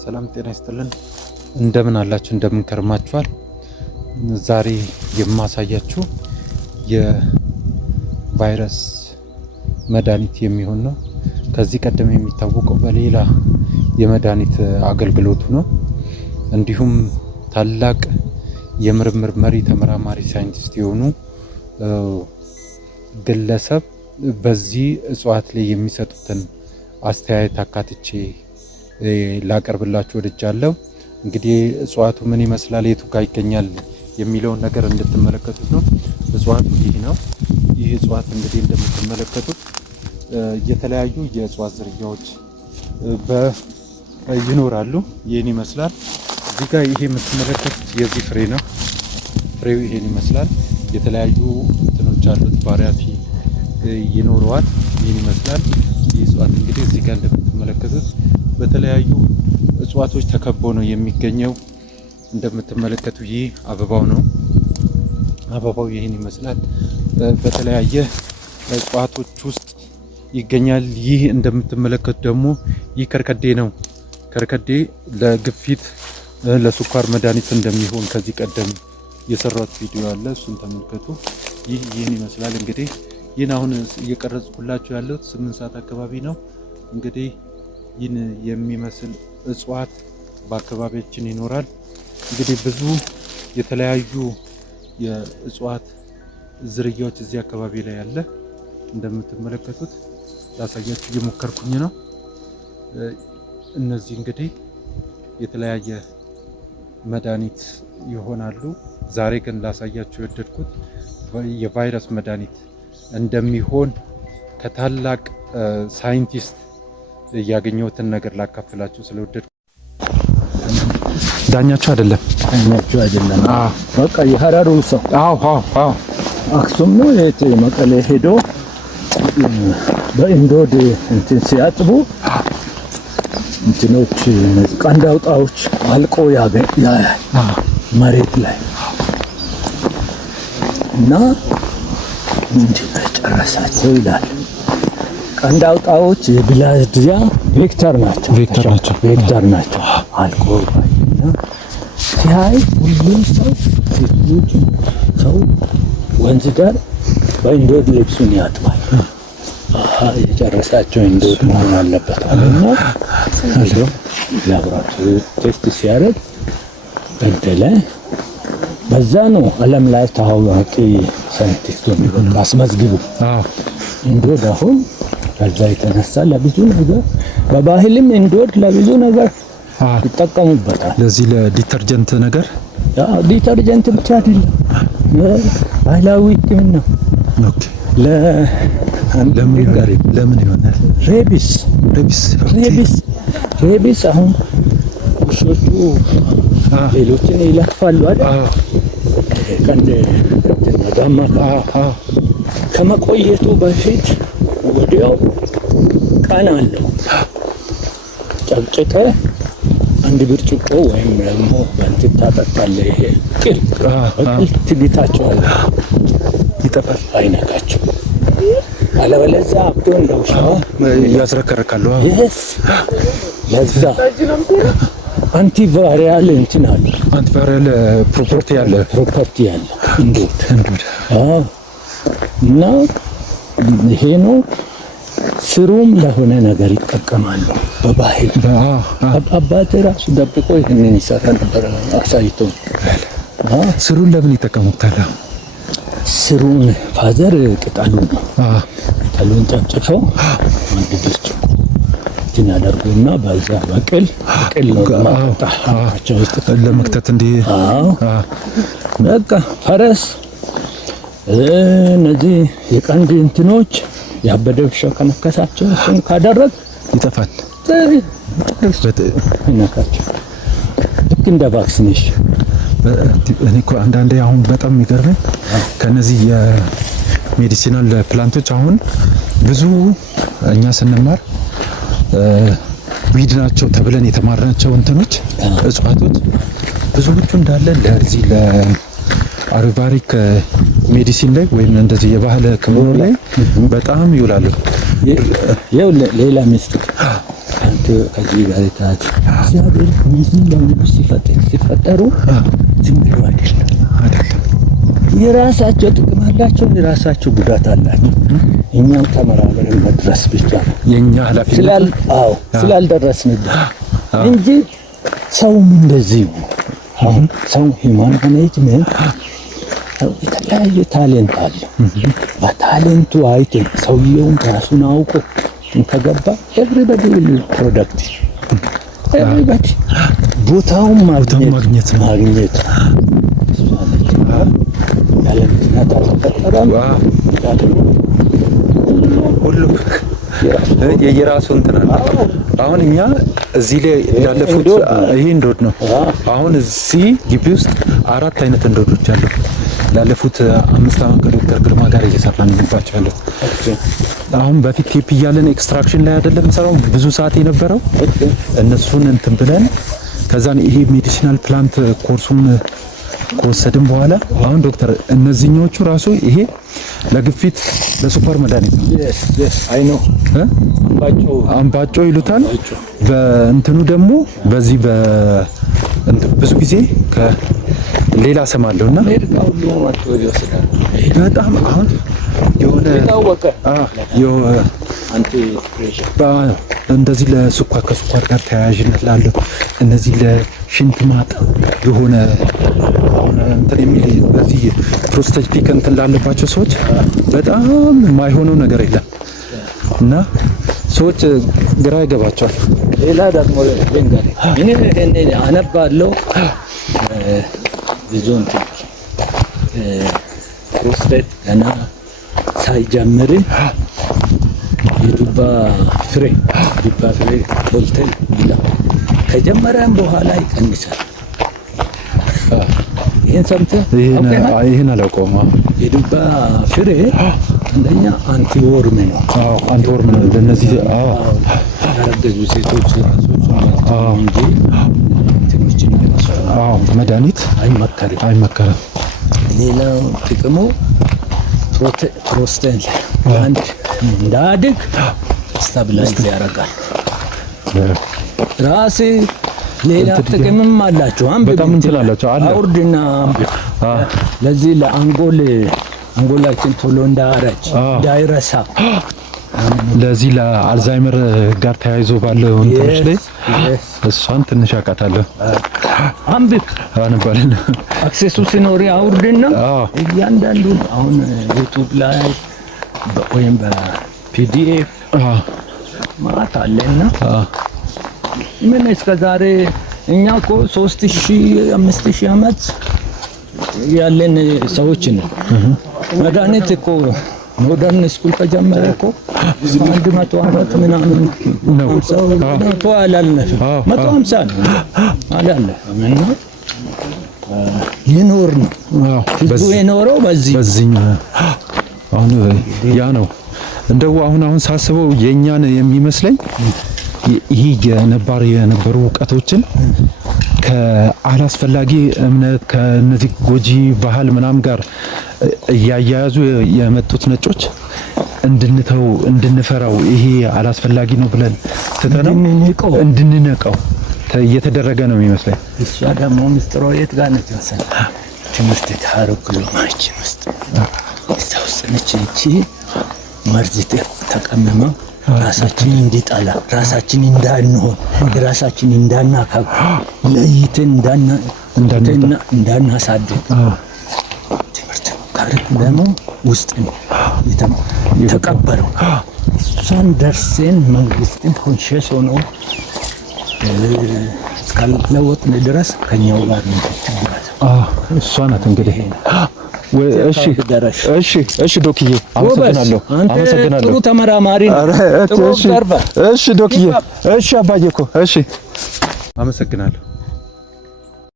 ሰላም ጤና ይስጥልን። እንደምን አላችሁ? እንደምን ከርማችኋል? ዛሬ የማሳያችሁ የቫይረስ መድኃኒት የሚሆን ነው። ከዚህ ቀደም የሚታወቀው በሌላ የመድኃኒት አገልግሎቱ ነው። እንዲሁም ታላቅ የምርምር መሪ ተመራማሪ ሳይንቲስት የሆኑ ግለሰብ በዚህ እጽዋት ላይ የሚሰጡትን አስተያየት አካትቼ ላቀርብላችሁ ወድጃለሁ። እንግዲህ እጽዋቱ ምን ይመስላል፣ የቱ ጋር ይገኛል የሚለውን ነገር እንድትመለከቱት ነው። እጽዋቱ ይህ ነው። ይህ እጽዋት እንግዲህ እንደምትመለከቱት የተለያዩ የእጽዋት ዝርያዎች ይኖራሉ። ይህን ይመስላል። እዚህ ጋር ይሄ የምትመለከቱት የዚህ ፍሬ ነው። ፍሬው ይሄን ይመስላል። የተለያዩ እንትኖች አሉት፣ ቫሪያቲ ይኖረዋል። ይህን ይመስላል። ይህ እጽዋት እንግዲህ እዚህ ጋር እንደምትመለከቱት በተለያዩ እጽዋቶች ተከቦ ነው የሚገኘው። እንደምትመለከቱ ይህ አበባው ነው። አበባው ይህን ይመስላል። በተለያየ እጽዋቶች ውስጥ ይገኛል። ይህ እንደምትመለከቱ ደግሞ ይህ ከርከዴ ነው። ከርከዴ ለግፊት ለስኳር መድኃኒት እንደሚሆን ከዚህ ቀደም የሰራሁት ቪዲዮ አለ፣ እሱን ተመልከቱ። ይህን ይመስላል። እንግዲህ ይህን አሁን እየቀረጽኩላችሁ ያለሁት 8 ሰዓት አካባቢ ነው። እንግዲህ ይህን የሚመስል እጽዋት በአካባቢያችን ይኖራል። እንግዲህ ብዙ የተለያዩ የእጽዋት ዝርያዎች እዚህ አካባቢ ላይ አለ። እንደምትመለከቱት ላሳያችሁ እየሞከርኩኝ ነው። እነዚህ እንግዲህ የተለያየ መድኃኒት ይሆናሉ። ዛሬ ግን ላሳያችሁ የወደድኩት የቫይረስ መድኃኒት እንደሚሆን ከታላቅ ሳይንቲስት ያገኘሁትን ነገር ላካፍላችሁ ስለወደድኩ። ዳኛችሁ አይደለም በቃ የሀረሩ ሰው አክሱም ነው መቀሌ ሄዶ በእንዶድ እንትን ሲያጥቡ እንትኖች ቀንድ አውጣዎች አልቆ ያያል መሬት ላይ እና እንዲህ ጨረሳቸው ይላል። ቀንድ አውጣዎች የብላዝዲያ ቬክተር ናቸው አልቆ ባይና ሲያይ ሁሉም ሰው ወንዝ ጋር በእንዶድ ልብሱን ያጥባል። የጨረሳቸው እንዶድ መሆን አለበት አለና ላብራቶሪ ቴስት ሲያደርግ በደለ። በዛ ነው ዓለም ላይ ታዋቂ ሳይንቲስቶች አስመዝግቡ እንዶድ አሁን ከዛ የተነሳ ለብዙ ነገር በባህልም እንዶድ ለብዙ ነገር ይጠቀሙበታል። ለዚህ ለዲተርጀንት ነገር ዲተርጀንት ብቻ አይደለም፣ ባህላዊ ሕክምና ኦኬ። ለምን ይሆናል? ሬቢስ አሁን ውሾቹ ሌሎችን ይለክፋሉ አይደል? ቀንድ መጋማ ከመቆየቱ በፊት ወዲያው ቀን አለው ጨቅጭቀ አንድ ብርጭቆ ወይም ደግሞ በእንትን ታጠጣለህ። ይሄ ቅል ትግታቸዋለህ፣ ይጠፋል፣ አይነካቸው። አለበለዚያ አብዶ እንደውሻው ያዝረከረካሉ። ለዛ አንቲቫይራል እንትን አለ፣ አንቲቫይራል ፕሮፐርቲ አለ እንዶድ እና ይሄ ነው። ስሩም ለሆነ ነገር ይጠቀማሉ በባህል። አባቴ ራሱ ደብቆ ይህንን ይሰራ ነበር አሳይቶ። ስሩን ለምን ይጠቀሙታል? ስሩን ፋዘር ቅጠሉን ቅጠሉን ጨፍጭፈው አንድ ብርጭቆ እንትን ያደርጉና በዛ በቅል ነው ለማጣቸው ውስጥ ለመክተት እንዲህ በቃ ፈረስ እነዚህ የቀንድ እንትኖች ያበደ ውሻ ከነከሳቸው እሱን ካደረግ ይጠፋል፣ ይነካቸው። ልክ እንደ ቫክሲኔሽን። እኔ እኮ አንዳንዴ አሁን በጣም የሚገርመኝ ከነዚህ የሜዲሲናል ፕላንቶች አሁን ብዙ እኛ ስንማር ዊድ ናቸው ተብለን የተማርናቸው እንትኖች እጽዋቶች ብዙዎቹ እንዳለ ለዚህ ለአሪቫሪክ ሜዲሲን ላይ ወይም እንደዚህ የባህል ሕክምና ላይ በጣም ይውላሉ። ይኸው ሌላ ሚስጥር ከዚህ ጋር የታች እግዚአብሔር እነዚህ ለምን ሲፈጠሩ ዝም ብሎ አይደለም። የራሳቸው ጥቅም አላቸው፣ የራሳቸው ጉዳት አላቸው። እኛም ተመራምረን መድረስ ብቻ የኛ ኃላፊነት ስላልደረስንበት እንጂ ሰውም እንደዚህ ነው። አሁን ሰው ሂውማን ማኔጅመንት የተለያየ ታሌንት አለ። በታሌንቱ አይተን ሰውየውን ራሱን አውቆ ከገባ ኤቭሪባዲ ዊል ፕሮዳክት ኤቭሪባዲ ቦታውን ማግኘት ያለ ምክንያት አልተፈጠረም። ሁሉም የየራሱ እንትን አለ። አሁን እኛ እዚህ ላይ ያለፉት ይሄ እንዶድ ነው። አሁን እዚህ ግቢ ውስጥ 4 አይነት እንዶዶች አሉ። ላለፉት 5 ዓመት ከዶክተር ግርማ ጋር እየሰራን እንባቸው ያሉት። አሁን በፊት ቴፕ እያለን ኤክስትራክሽን ላይ አይደለም ሰራው ብዙ ሰዓት የነበረው እነሱን እንትን ብለን ከዛን ይሄ ሜዲሲናል ፕላንት ኮርሱን ከወሰድን በኋላ አሁን ዶክተር እነዚህኞቹ ራሱ ይሄ ለግፊት ለሱፐር መድኃኒት ነው። አይ ነው አምባጮ ይሉታል። በእንትኑ ደግሞ በዚህ ብዙ ጊዜ ከሌላ ስም አለውና በጣም አሁን የሆነ እንደዚህ ለስኳር ከስኳር ጋር ተያያዥነት ላለው እነዚህ ለሽንት ማጥ የሆነ እንትን የሚል በዚህ ፕሮስቴቲክ እንትን ላለባቸው ሰዎች በጣም የማይሆነው ነገር የለም እና ሰዎች ግራ ይገባቸዋል። ሌላ ደግሞ እኔ አነባለሁ ብዙ እንትን ፕሮስቴት ገና ሳይጀምር የዱባ ፍሬ ቦልተን ይላል ከጀመረም በኋላ ይቀንሳል። ይሄን ሰምተህ ይሄን አላውቀውም። የዱባ ፍሬ አንደኛ አንቲወርም ነው። አንቲወርም ነው ለነዚህ ያረገዙ ሴቶች ራሶች እንጂ ትንሽን መድኃኒት አይመከርም። ሌላው ጥቅሙ ፕሮስቴት አንድ እንዳድግ ስታብላይዝ ያደርጋል። ራሴ ሌላ ጥቅምም አላቸው። በጣም እንትላላቸው አለ አውርድና ለዚህ ለአንጎላችን ቶሎ እንዳያረጅ እንዳይረሳ ለዚህ ለአልዛይመር ጋር ተያይዞ ባለው እንትኖች ላይ እሷን ትንሽ አውቃታለሁ። አንባለን አክሴሱ ሲኖር አውርድና እያንዳንዱ አሁን ዩቲዩብ ላይ ወይም በፒዲኤፍ ማለት አለና ምን እስከዛሬ እኛ እኮ 3000 5000 ዓመት ያለን ሰዎች ነው። መድኃኒት እኮ ሞደርን ስኩል ከጀመረ እኮ 100 ዓመት ምናምን ነው። መቶ አላልነው 150 ነው አላለ እና ይኖር ነው ብዙ የኖረው በዚህ አሁን ያ ነው እንደው አሁን ሳስበው የኛን የሚመስለኝ ይሄ የነበሩ እውቀቶችን ከአላስፈላጊ እምነት ከነዚህ ጎጂ ባህል ምናምን ጋር እያያያዙ የመጡት ነጮች እንድንፈራው ይሄ አላስፈላጊ ነው ብለን ትተነው እንድንነቀው እየተደረገ ነው የሚመስለኝ። እሷ ደግሞ ሚስጥሯ የት ጋር ነች መሰለኝ? ትምህርት ካሪኩለማችን ውስጥ እዛው ነች እንጂ መርዝ ተቀመመ ራሳችን እንዲጣላ ራሳችን እንዳንሆን ራሳችን እንዳናካብ ለይተን እንዳናሳድግ ትምህርት ካሪኩለሙ ውስጥ ነው የተቀበረው። እሷን ደርሰን መንግስትን ኮንሽስ ሆኖ እስካለወጥን ድረስ ከኛው ጋር ነው። እሷ ናት እንግዲህ እሺ ዶክዬ አመሰግናለሁ። ጥሩ ተመራማሪ ነው። እሺ ዶክዬ እሺ አባዬ እኮ እሺ አመሰግናለሁ።